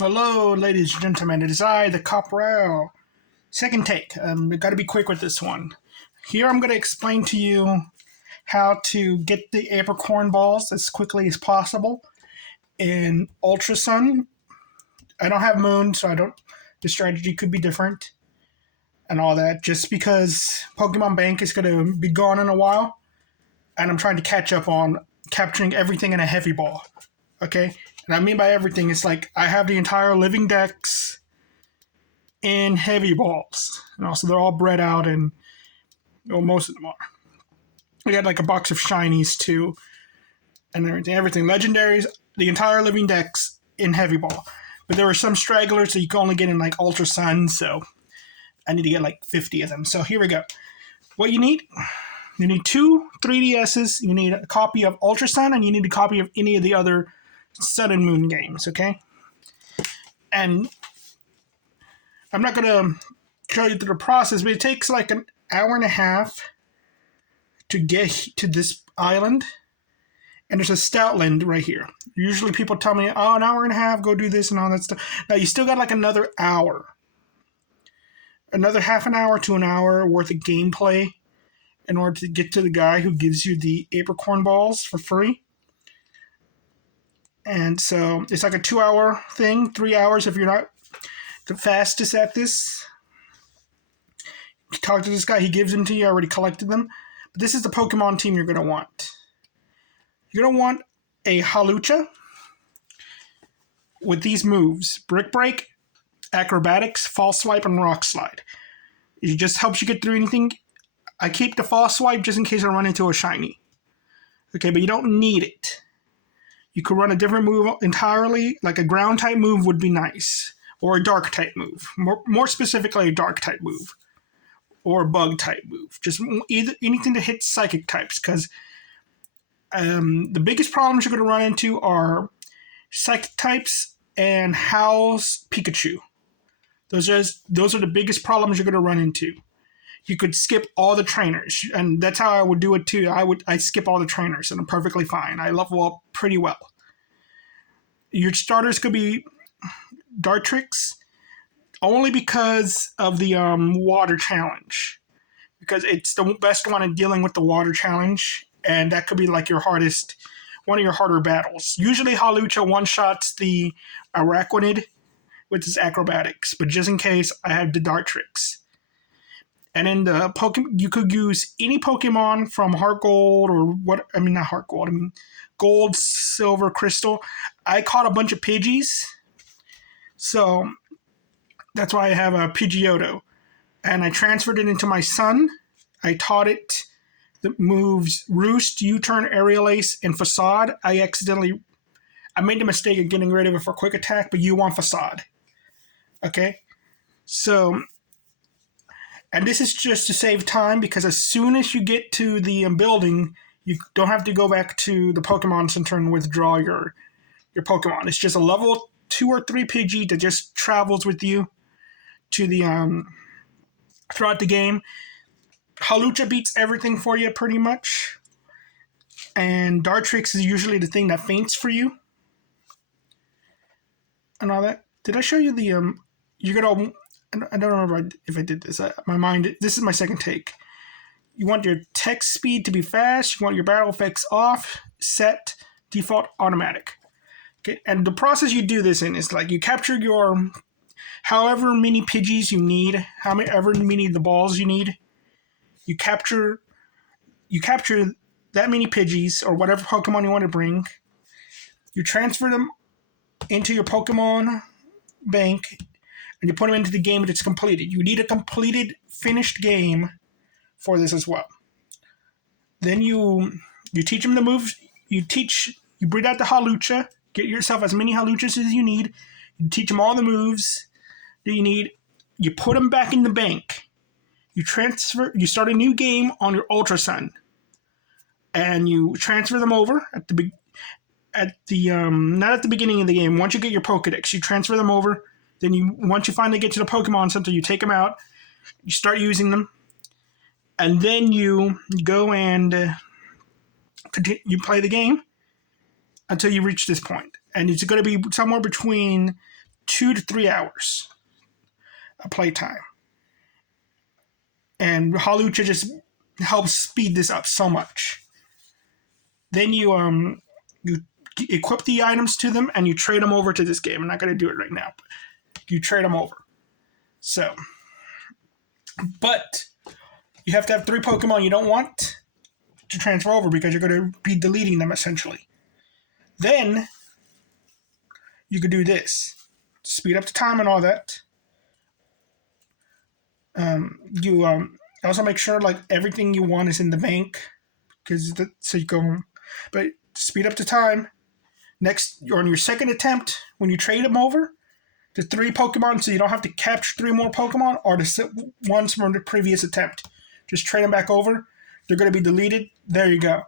Hello, ladies and gentlemen. It is I, the Corporal. Second take. We got to be quick with this one. Here, I'm going to explain to you how to get the Apricorn Balls as quickly as possible in Ultra Sun. I don't have Moon, so the strategy could be different and all that. Just because Pokemon Bank is going to be gone in a while, and I'm trying to catch up on capturing everything in a heavy ball. Okay? And I mean by everything, it's like I have the entire living decks in heavy balls. And also they're all bred out, and most of them are. I got like a box of shinies too, and everything. Legendaries, the entire living decks in heavy ball. But there are some stragglers that you can only get in like Ultra Sun, so I need to get like 50 of them. So here we go. What you need 2 3DSs, you need a copy of Ultra Sun, and you need a copy of any of the other Sun and Moon games, okay? And I'm not going to show you through the process, but it takes like an hour and a half to get to this island. And there's a Stoutland right here. Usually people tell me, oh, an hour and a half, go do this and all that stuff. Now, you still got like another hour. Another half an hour to an hour worth of gameplay in order to get to the guy who gives you the Apricorn Balls for free. And so it's like a 2-hour thing, 3 hours if you're not the fastest at this. You talk to this guy, he gives them to you, I already collected them. But this is the Pokemon team you're going to want. You're going to want a Hawlucha with these moves: Brick Break, Acrobatics, False Swipe, and Rock Slide. It just helps you get through anything. I keep the False Swipe just in case I run into a shiny. Okay, but you don't need it. You could run a different move entirely, like a ground type move would be nice, or a dark type move. More specifically, a dark type move, or a bug type move. Just anything that hits psychic types, because the biggest problems you're going to run into are psychic types and Howl's Pikachu. Those are the biggest problems you're going to run into. You could skip all the trainers, and that's how I would do it too. I skip all the trainers, and I'm perfectly fine. I level up pretty well. Your starters could be Dartrix, only because of the water challenge, because it's the best one in dealing with the water challenge, and that could be like one of your harder battles. Usually Hawlucha one-shots the Araquanid with his acrobatics, but just in case, I have the Dartrix. And in the Pokemon, you could use any Pokemon from Heart Gold not Heart Gold, Gold, Silver, Crystal. I caught a bunch of Pidgeys, so that's why I have a Pidgeotto. And I transferred it into my Sun. I taught it the moves Roost, U-Turn, Aerial Ace, and Facade. I made the mistake of getting rid of it for Quick Attack, but you want Facade. Okay? So, and this is just to save time, because as soon as you get to the building, you don't have to go back to the Pokemon Center and withdraw your Pokemon. It's just a level 2 or 3 Pidgey that just travels with you to the throughout the game. Hawlucha beats everything for you pretty much, and Dartrix is usually the thing that faints for you and all that. Did I show you the you're gonna? I don't remember if I did this. This is my second take. You want your text speed to be fast. You want your battle effects off, set, default, automatic. Okay, and the process you do this in is like you capture your however many Pidgeys you need, however many of the balls you need. You capture that many Pidgeys or whatever Pokemon you want to bring. You transfer them into your Pokemon bank, and you put them into the game that it's completed. You need a completed, finished game for this as well. Then you teach them the moves. You breed out the Hawlucha. Get yourself as many Hawluchas as you need. You teach them all the moves that you need. You put them back in the bank. You start a new game on your Ultra Sun. And you transfer them over not at the beginning of the game. Once you get your Pokedex, you transfer them over. Then once you finally get to the Pokemon Center, you take them out, you start using them, and then you go and you play the game until you reach this point. And it's going to be somewhere between 2 to 3 hours of playtime. And Hawlucha just helps speed this up so much. Then you equip the items to them and you trade them over to this game. I'm not going to do it right now, but you trade them over. So, but you have to have 3 Pokemon you don't want to transfer over because you're going to be deleting them essentially. Then you could do this. Speed up the time and all that. You also make sure like everything you want is in the bank, so you go. But to speed up the time, next on your second attempt, when you trade them over to 3 Pokemon, so you don't have to capture 3 more Pokemon or the ones from the previous attempt, just trade them back over. They're going to be deleted. There you go.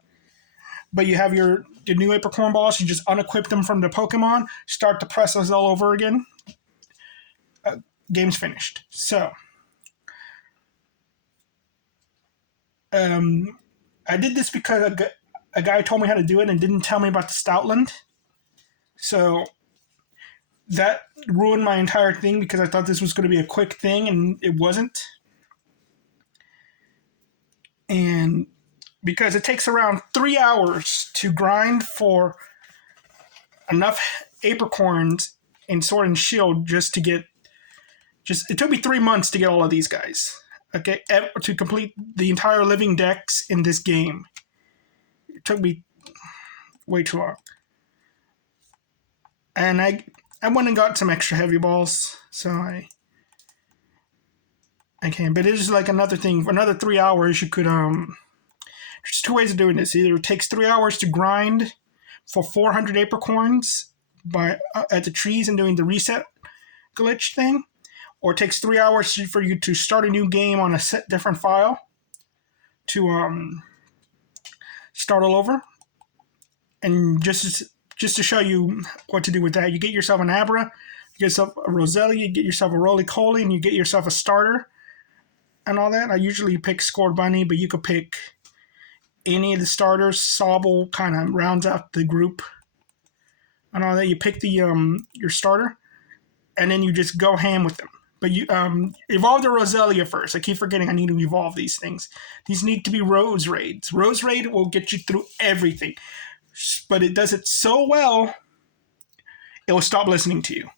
But you have the new Apricorn Balls. You just unequip them from the Pokemon, start the process all over again. Game's finished. So. I did this because a guy told me how to do it and didn't tell me about the Stoutland. So that ruined my entire thing because I thought this was going to be a quick thing and it wasn't. And because it takes around 3 hours to grind for enough Apricorns in Sword and Shield it took me 3 months to get all of these guys. Okay, to complete the entire living decks in this game. It took me way too long. And I went and got some extra heavy balls, so I can. But it is like another thing. For another 3 hours, you could there's 2 ways of doing this. Either it takes 3 hours to grind for 400 Apricorns at the trees and doing the reset glitch thing. Or it takes 3 hours for you to start a new game on a different file to start all over. And just to show you what to do with that, you get yourself an Abra, you get yourself a Roselia, you get yourself a Roly-Poly, and you get yourself a starter and all that. I usually pick Scored Bunny, but you could pick any of the starters. Sobble kind of rounds out the group and all that. You pick your starter, and then you just go ham with them. But you evolve the Roselia first. I keep forgetting I need to evolve these things. These need to be Rose Raids. Rose Raid will get you through everything. But it does it so well, it will stop listening to you.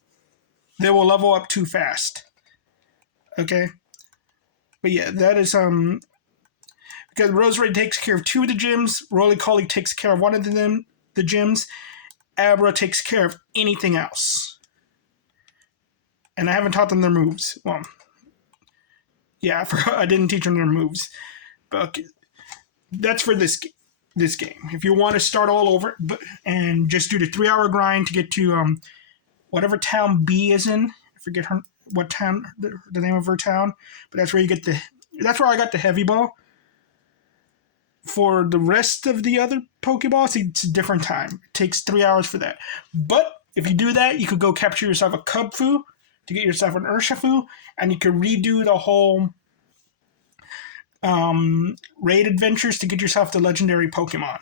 They will level up too fast. Okay? But yeah, that is... because Rose Raid takes care of 2 of the gyms. Roly-Poly takes care of 1 of the gyms. Abra takes care of anything else. And I haven't taught them their moves. Well, yeah, I didn't teach them their moves. But okay, that's for this game. If you want to start all over and just do the 3-hour grind to get to whatever town B is in, I forget what town, the name of her town, but that's where you get that's where I got the heavy ball. For the rest of the other Pokeballs, it's a different time. It takes 3 hours for that. But if you do that, you could go capture yourself a Cubfu to get yourself an Urshifu, and you can redo the whole raid adventures to get yourself the legendary Pokemon.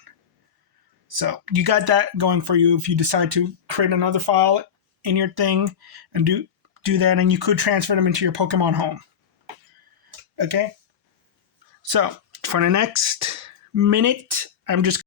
So you got that going for you if you decide to create another file in your thing and do that, and you could transfer them into your Pokemon home. Okay? So for the next minute, I'm just